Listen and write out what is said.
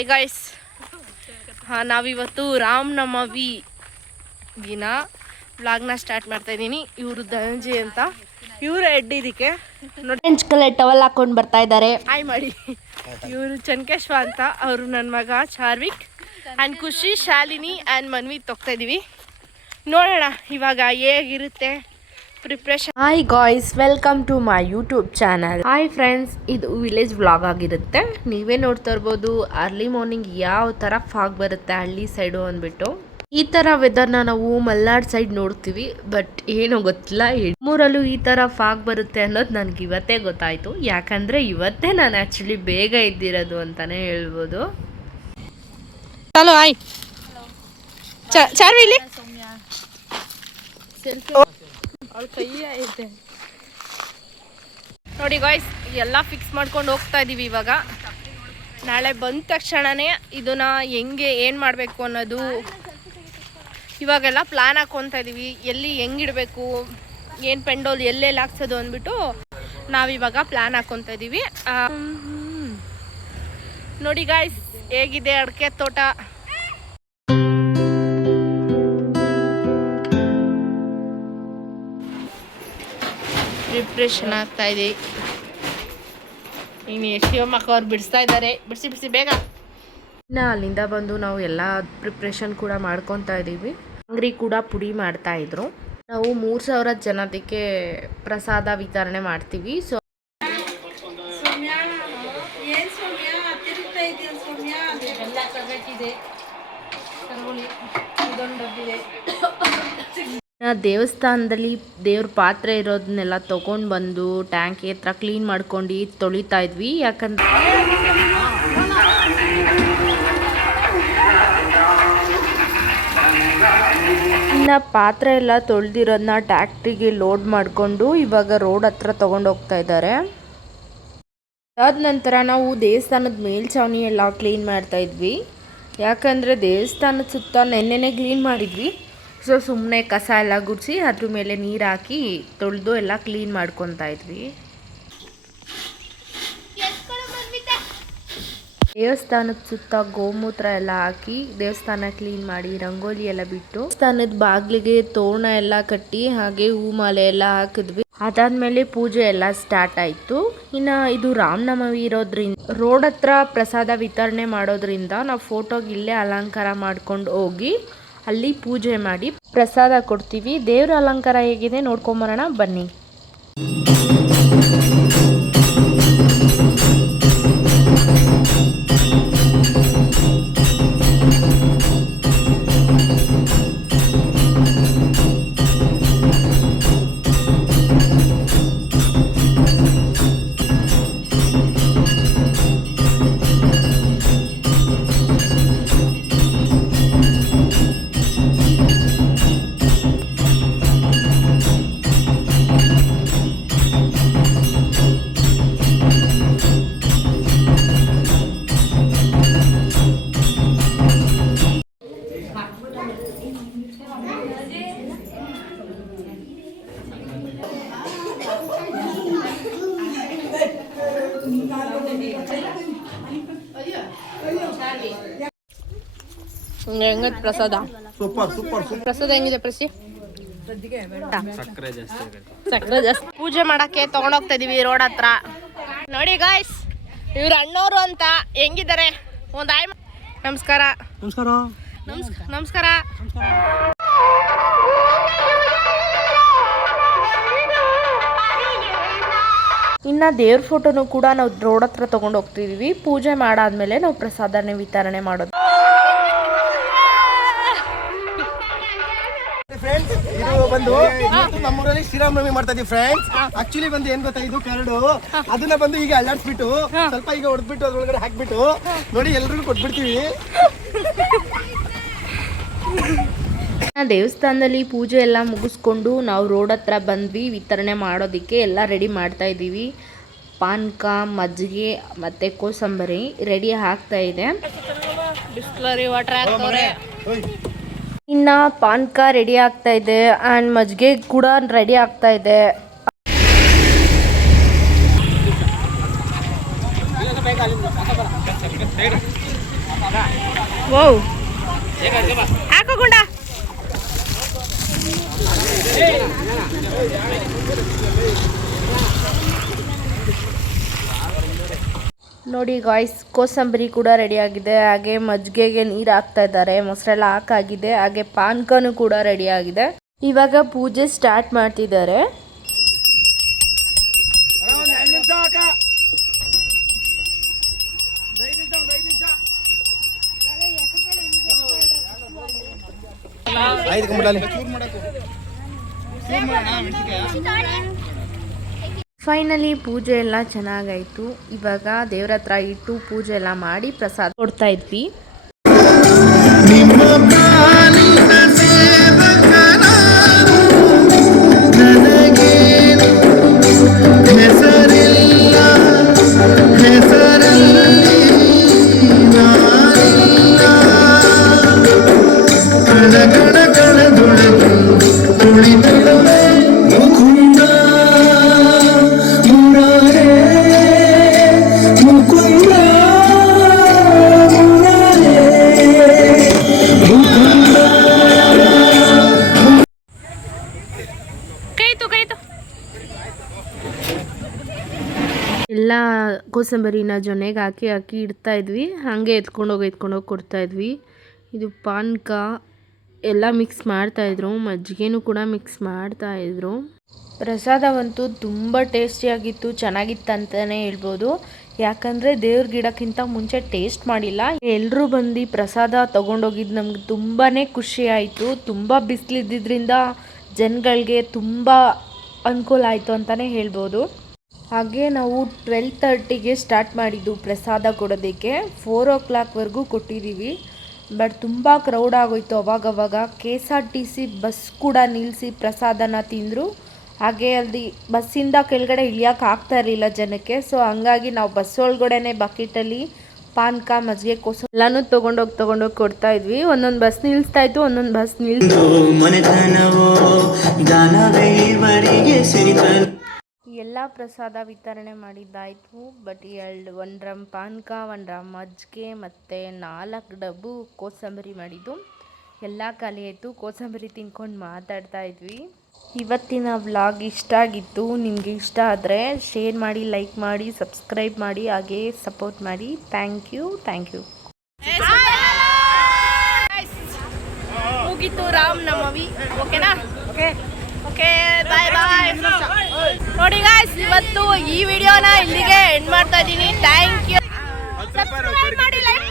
Hi guys, ನಾವಿವತ್ತು ರಾಮನವಮಿ ದಿನ ವ್ಲಾಗ್ನ ಸ್ಟಾರ್ಟ್ ಮಾಡ್ತಾ ಇದ್ದೀನಿ. ಇವರು ಧನಂಜಯ್ ಅಂತ, ಇವರು ಇದಕ್ಕೆ ನೋಡಿ ಆರೆಂಜ್ ಕಲರ್ ಟವಲ್ ಹಾಕೊಂಡು ಬರ್ತಾ ಇದ್ದಾರೆ. ಹಾಯ್ ಮಾಡಿ. ಇವರು ಚನ್ಕೇಶ್ವ ಅಂತ, ಅವರು ನನ್ನ ಮಗ ಚಾರ್ವಿಕ್ ಆ್ಯಂಡ್ ಖುಷಿ, ಶಾಲಿನಿ ಆ್ಯಂಡ್ ಮನ್ವಿತ್ ಹೋಗ್ತಾ ಇದ್ದೀವಿ. ನೋಡೋಣ ಇವಾಗ ಹೇಗಿರುತ್ತೆ preparation. Hi guys, welcome to my YouTube channel. Hi friends, ಇದು ವಿಲೇಜ್ ವ್ಲಾಗ್ ಆಗಿರುತ್ತೆ. ನೀವೇ ನೋಡ್ತಾ ಇರ್ಬೋದು ಅರ್ಲಿ ಮಾರ್ನಿಂಗ್ ಯಾವ ಥರ ಫಾಗ್ ಬರುತ್ತೆ ಹಳ್ಳಿ ಸೈಡು ಅಂದ್ಬಿಟ್ಟು. ಈ ಥರ ವೆದರ್ನ ನಾವು ಮಲ್ನಾಡ್ ಸೈಡ್ ನೋಡ್ತೀವಿ, ಬಟ್ ಏನೋ ಗೊತ್ತಿಲ್ಲ ಮೂರಲ್ಲೂ ಈ ಥರ ಫಾಗ್ ಬರುತ್ತೆ ಅನ್ನೋದು ನನಗೆ ಇವತ್ತೇ ಗೊತ್ತಾಯಿತು. ಯಾಕಂದರೆ ಇವತ್ತೇ ನಾನು ಆ್ಯಕ್ಚುಲಿ ಬೇಗ ಇದ್ದಿರೋದು ಅಂತಲೇ ಹೇಳ್ಬೋದು. ಹಲೋ, ಹಾಯ್ ಚಾರ್ವಿಲಿ ನೋಡಿ ಗಾಯ್ಸ್, ಎಲ್ಲ ಫಿಕ್ಸ್ ಮಾಡ್ಕೊಂಡು ಹೋಗ್ತಾ ಇದೀವಿ. ಇವಾಗ ನಾಳೆ ಬಂದ ತಕ್ಷಣನೇ ಇದನ್ನ ಹೆಂಗೆ ಏನು ಮಾಡಬೇಕು ಅನ್ನೋದು ಇವಾಗೆಲ್ಲ ಪ್ಲಾನ್ ಹಾಕೊತಾ ಇದೀವಿ. ಎಲ್ಲಿ ಹೆಂಗಿಡಬೇಕು, ಏನು ಪೆಂಡೋಲ್ ಎಲ್ಲೆಲ್ಲಿ ಹಾಕ್ಸೋದು ಅಂದ್ಬಿಟ್ಟು ನಾವಿವಾಗ ಪ್ಲಾನ್ ಹಾಕೊತಾ ಇದೀವಿ. ನೋಡಿ ಗಾಯ್ಸ್, ಹೇಗಿದೆ ಅಡಿಕೆ ತೋಟ. ಪ್ರಿಪ್ರೇಷನ್ ಆಗ್ತಾ ಇದೆ. ಇನ್ನು ಶಿವಮಕ್ಕ ಅವ್ರು ಬಿಡಿಸ್ತಾ ಇದ್ದಾರೆ. ಬಿಡಿಸಿ ಬೇಗ. ಇನ್ನು ಅಲ್ಲಿಂದ ಬಂದು ನಾವು ಎಲ್ಲ ಪ್ರಿಪ್ರೇಷನ್ ಕೂಡ ಮಾಡ್ಕೊತಾ ಇದ್ದೀವಿ. ಅಂಗಡಿ ಕೂಡ ಪುಡಿ ಮಾಡ್ತಾ ಇದ್ರು. ನಾವು 3000 ಜನದಕ್ಕೆ ಪ್ರಸಾದ ವಿತರಣೆ ಮಾಡ್ತೀವಿ. ಸೊ ದೇವಸ್ಥಾನದಲ್ಲಿ ದೇವ್ರ ಪಾತ್ರೆ ಇರೋದನ್ನೆಲ್ಲ ತೊಗೊಂಡು ಬಂದು ಟ್ಯಾಂಕ್ ಹತ್ರ ಕ್ಲೀನ್ ಮಾಡ್ಕೊಂಡು ತೊಳಿತಾ ಇದ್ವಿ. ಯಾಕಂದ್ರೆ ಇನ್ನು ಪಾತ್ರೆ ಎಲ್ಲ ತೊಳೆದಿರೋದನ್ನ ಟ್ಯಾಕ್ಟ್ರಿಗೆ ಲೋಡ್ ಮಾಡಿಕೊಂಡು ಇವಾಗ ರೋಡ್ ಹತ್ರ ತೊಗೊಂಡು ಹೋಗ್ತಾ ಇದ್ದಾರೆ. ಅದಾದ ನಂತರ ನಾವು ದೇವಸ್ಥಾನದ ಮೇಲ್ಛಾವಣಿ ಎಲ್ಲ ಕ್ಲೀನ್ ಮಾಡ್ತಾ ಇದ್ವಿ. ಯಾಕಂದರೆ ದೇವಸ್ಥಾನದ ಸುತ್ತ ನೆನ್ನೆನೇ ಕ್ಲೀನ್ ಮಾಡಿದ್ವಿ. ಸೊ ಸುಮ್ಮನೆ ಕಸ ಎಲ್ಲ ಗುಡಿಸಿ ಅದ್ರ ಮೇಲೆ ನೀರು ಹಾಕಿ ತೊಳೆದು ಎಲ್ಲ ಕ್ಲೀನ್ ಮಾಡ್ಕೊತಾ ಇದ್ವಿ. ದೇವಸ್ಥಾನದ ಸುತ್ತ ಗೋಮೂತ್ರ ಎಲ್ಲ ಹಾಕಿ ದೇವಸ್ಥಾನ ಕ್ಲೀನ್ ಮಾಡಿ ರಂಗೋಲಿ ಎಲ್ಲ ಬಿಟ್ಟು ದೇವಸ್ಥಾನದ ಬಾಗಿಲಿಗೆ ತೋರಣ ಎಲ್ಲ ಕಟ್ಟಿ ಹಾಗೆ ಹೂ ಮಾಲೆ ಎಲ್ಲ ಹಾಕಿದ್ವಿ. ಅದಾದ್ಮೇಲೆ ಪೂಜೆ ಎಲ್ಲ ಸ್ಟಾರ್ಟ್ ಆಯಿತು. ಇನ್ನು ಇದು ರಾಮನವಮಿ ಇರೋದ್ರಿಂದ ರೋಡ್ ಹತ್ರ ಪ್ರಸಾದ ವಿತರಣೆ ಮಾಡೋದ್ರಿಂದ ನಾವು ಫೋಟೋಗೆ ಇಲ್ಲೇ ಅಲಂಕಾರ ಮಾಡ್ಕೊಂಡು ಹೋಗಿ ಅಲ್ಲಿ ಪೂಜೆ ಮಾಡಿ ಪ್ರಸಾದ ಕೊಡ್ತೀವಿ. ದೇವ್ರ ಅಲಂಕಾರ ಹೇಗಿದೆ ನೋಡ್ಕೊಂಬರೋಣ ಬನ್ನಿ. ಹೆಂಗದ ಪ್ರಸಾದ? ಸೂಪರ್. ಪ್ರಸಾದ ಹೆಂಗಿದೆ ಪ್ರಸಿ? ಸಕ್ಕರೆ ಜಾಸ್ತಿ. ಪೂಜೆ ಮಾಡಕ್ಕೆ ತಗೊಂಡೋಗ್ತಾ ಇದೀವಿ ರೋಡ್ ಹತ್ರ. ನೋಡಿ ಗಾಯ್ಸ್, ಇವ್ರ ಅಣ್ಣವರು ಅಂತ ಹೆಂಗಿದ್ದಾರೆ ಒಂದು ಆಯ್. ನಮಸ್ಕಾರ. ಇನ್ನು ದೇವ್ರ ಫೋಟೋನು ಕೂಡ ನಾವು ರೋಡ್ ಹತ್ರ ತೊಗೊಂಡು ಹೋಗ್ತಿದೀವಿ. ಪೂಜೆ ಮಾಡಾದ್ಮೇಲೆ ನಾವು ಪ್ರಸಾದನೇ ವಿತರಣೆ ಮಾಡೋದು. ಇದು ಬಂದು ನಮ್ಮೂರಲ್ಲಿ ಶ್ರೀರಾಮನವಮಿ ಮಾಡ್ತಾ ಇದೀವಿ ಫ್ರೆಂಡ್ಸ್. ಆಕ್ಚುಲಿ ಬಂದು ಏನ್ ಗೊತ್ತಾ, ಇದು ಕರಡು ಅದನ್ನ ಬಂದು ಈಗ ಅಲ್ಲಾಡ್ಸ್ಬಿಟ್ಟು ಸ್ವಲ್ಪ ಈಗ ಹೊಡೆದ್ಬಿಟ್ಟು ಅದ್ರೊಳಗಡೆ ಹಾಕ್ಬಿಟ್ಟು ನೋಡಿ ಎಲ್ರಿಗೂ ಕೊಟ್ಬಿಡ್ತೀವಿ. ದೇವಸ್ಥಾನದಲ್ಲಿ ಪೂಜೆ ಎಲ್ಲ ಮುಗಿಸ್ಕೊಂಡು ನಾವು ರೋಡ್ ಹತ್ರ ಬಂದ್ವಿ ವಿತರಣೆ ಮಾಡೋದಕ್ಕೆ. ಎಲ್ಲ ರೆಡಿ ಮಾಡ್ತಾ ಇದ್ದೀವಿ. ಪಾನಕ, ಮಜ್ಜಿಗೆ ಮತ್ತು ಕೋಸಂಬರಿ ರೆಡಿ ಆಗ್ತಾ ಇದೆ. ಬಿಸ್ಲರಿ ವಾಟರ್ ಹಾಕ್ತವ್ರೆ. ಇನ್ನು ಪಾನಕ ರೆಡಿ ಆಗ್ತಾ ಇದೆ ಆ್ಯಂಡ್ ಮಜ್ಜಿಗೆ ಕೂಡ ರೆಡಿ ಆಗ್ತಾ ಇದೆ. ಓ ಹಾಕೋ ಗುಂಡ. ನೋಡಿ ಗಾಯ್ಸ್, ಕೋಸಂಬರಿ ಕೂಡ ರೆಡಿ ಆಗಿದೆ. ಹಾಗೆ ಮಜ್ಜಿಗೆಗೆ ನೀರು ಹಾಕ್ತಾ ಇದ್ದಾರೆ, ಮೊಸರೆಲ್ಲ ಹಾಕಾಗಿದೆ. ಹಾಗೆ ಪಾನ್ಕನು ಕೂಡ ರೆಡಿ ಆಗಿದೆ. ಇವಾಗ ಪೂಜೆ ಸ್ಟಾರ್ಟ್ ಮಾಡ್ತಿದ್ದಾರೆ. ಫೈನಲಿ ಪೂಜೆ ಎಲ್ಲ ಚೆನ್ನಾಗಾಯ್ತು. ಇವಾಗ ದೇವ್ರ ಹತ್ರ ಇಟ್ಟು ಪೂಜೆ ಎಲ್ಲ ಮಾಡಿ ಪ್ರಸಾದ ಕೊಡ್ತಾ ಇದ್ವಿ. ಎಲ್ಲ ಕೋಸಂಬರಿನ ಜೊನೆಗೆ ಹಾಕಿ ಇಡ್ತಾ ಇದ್ವಿ. ಹಾಗೆ ಎತ್ಕೊಂಡೋಗಿ ಕೊಡ್ತಾ ಇದ್ವಿ. ಇದು ಪಾನಕ ಎಲ್ಲ ಮಿಕ್ಸ್ ಮಾಡ್ತಾಯಿದ್ರು, ಮಜ್ಜಿಗೆನೂ ಕೂಡ ಮಿಕ್ಸ್ ಮಾಡ್ತಾಯಿದ್ರು. ಪ್ರಸಾದವಂತೂ ತುಂಬ ಟೇಸ್ಟಿಯಾಗಿತ್ತು, ಚೆನ್ನಾಗಿತ್ತು ಅಂತಲೇ ಹೇಳ್ಬೋದು. ಯಾಕಂದರೆ ದೇವ್ರ ಗಿಡಕ್ಕಿಂತ ಮುಂಚೆ ಟೇಸ್ಟ್ ಮಾಡಿಲ್ಲ. ಎಲ್ಲರೂ ಬಂದು ಪ್ರಸಾದ ತೊಗೊಂಡೋಗಿದ್ದು ನಮ್ಗೆ ತುಂಬಾ ಖುಷಿ ಆಯಿತು. ತುಂಬ ಬಿಸಿಲಿದ್ದಿದ್ದರಿಂದ ಜನಗಳಿಗೆ ತುಂಬ ಅನುಕೂಲ ಆಯಿತು ಅಂತಲೇ ಹೇಳ್ಬೋದು. ಹಾಗೆ ನಾವು 12:30ಗೆ ಸ್ಟಾರ್ಟ್ ಮಾಡಿದ್ದು ಪ್ರಸಾದ ಕೊಡೋದಕ್ಕೆ. 4 o'clockವರೆಗೂ ಕೊಟ್ಟಿದ್ದೀವಿ. ಬಟ್ ತುಂಬ ಕ್ರೌಡ್ ಆಗೋಯ್ತು. ಅವಾಗವಾಗ KSRTC ಬಸ್ ಕೂಡ ನಿಲ್ಲಿಸಿ ಪ್ರಸಾದನ ತಿಂದರು. ಹಾಗೆ ಅಲ್ಲಿ ಬಸ್ಸಿಂದ ಕೆಳಗಡೆ ಇಳಿಯೋಕೆ ಆಗ್ತಾ ಇರಲಿಲ್ಲ ಜನಕ್ಕೆ. ಸೊ ಹಂಗಾಗಿ ನಾವು ಬಸ್ ಒಳಗಡೆನೆ ಬಕೆಟಲ್ಲಿ ಪಾನಕ, ಮಜ್ಜಿಗೆ, ಕೋಸು ಎಲ್ಲನೂ ತೊಗೊಂಡೋಗಿ ಕೊಡ್ತಾ ಇದ್ವಿ. ಒಂದೊಂದು ಬಸ್ ನಿಲ್ಲಿಸ್ತಾ ಇತ್ತು, ಒಂದೊಂದು ಬಸ್ ಎಲ್ಲ ಪ್ರಸಾದ ವಿತರಣೆ ಮಾಡಿದ್ದಾಯಿತು. ಬಟ್ 1 ಡ್ರಮ್ ಪಾನಕ, 1 ಡ್ರಮ್ ಮಜ್ಜಿಗೆ ಮತ್ತು 4 ಡಬ್ಬು ಕೋಸಂಬರಿ ಮಾಡಿದ್ದು ಎಲ್ಲ ಖಾಲಿ ಆಯಿತು. ಕೋಸಂಬರಿ ತಿನ್ಕೊಂಡು ಮಾತಾಡ್ತಾ ಇದ್ವಿ. ಇವತ್ತಿನ ವ್ಲಾಗ್ ಇಷ್ಟ ಆಗಿತ್ತು. ನಿಮಗೆ ಇಷ್ಟ ಆದರೆ ಶೇರ್ ಮಾಡಿ, ಲೈಕ್ ಮಾಡಿ, ಸಬ್ಸ್ಕ್ರೈಬ್ ಮಾಡಿ, ಹಾಗೆ ಸಪೋರ್ಟ್ ಮಾಡಿ. Thank you. ಮುಗೀತು ರಾಮನವಮಿ. ಓಕೆನಾ? Okay, bye. ನೋಡಿ ಗಾಯ್ಸ್, ಇವತ್ತು ಈ ವಿಡಿಯೋನ ಇಲ್ಲಿಗೆ ಎಂಡ್ ಮಾಡ್ತಾ ಇದ್ದೀನಿ. Thank you. ಸಬ್ಸ್ಕ್ರೈಬ್ ಮಾಡಿ, ಲೈಕ್